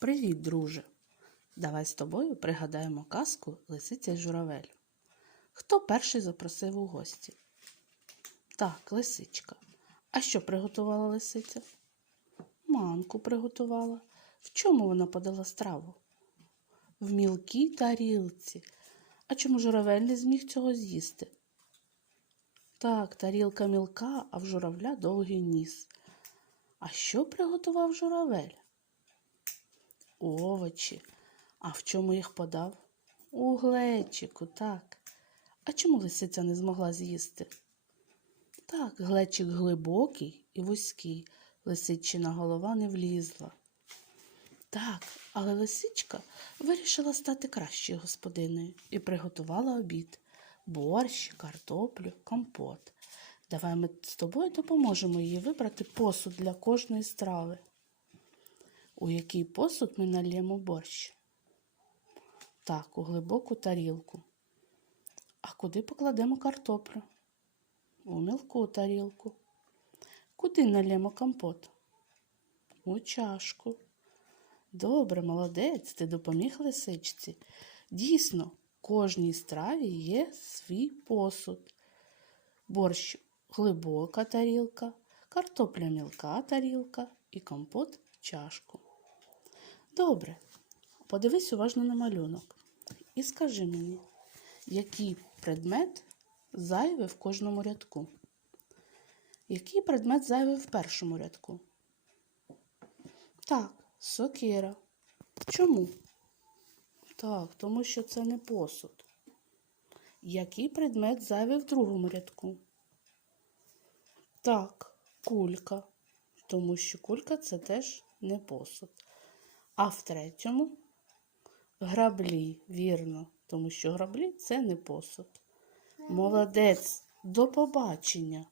Привіт, друже! Давай з тобою пригадаємо казку Лисиця й журавель. Хто перший запросив у гості? Так, лисичка. А що приготувала лисиця? Манку приготувала. В чому вона подала страву? В мілкій тарілці. А чому журавель не зміг цього з'їсти? Так, тарілка мілка, а в журавля довгий ніс. А що приготував журавель? Овочі. А в чому їх подав? У глечику, так. А чому лисиця не змогла з'їсти? Так, глечик глибокий і вузький. Лисичина голова не влізла. Так, але лисичка вирішила стати кращою господиною і приготувала обід борщ, картоплю, компот. Давай ми з тобою допоможемо їй вибрати посуд для кожної страви. У який посуд ми нальємо борщ? Так, у глибоку тарілку. А куди покладемо картоплю? У мілку тарілку. Куди нальємо компот? У чашку. Добре, молодець, ти допоміг лисичці. Дійсно, кожній страві є свій посуд. Борщ глибока тарілка, картопля мілка тарілка і компот чашку. Добре, подивись уважно на малюнок і скажи мені, який предмет зайвий в кожному рядку? Який предмет зайвий в першому рядку? Так, сокира. Чому? Так, тому що це не посуд. Який предмет зайвий в другому рядку? Так, кулька. Тому що кулька це теж не посуд. А в третьому граблі, вірно, тому що граблі це не посуд. Молодець, до побачення!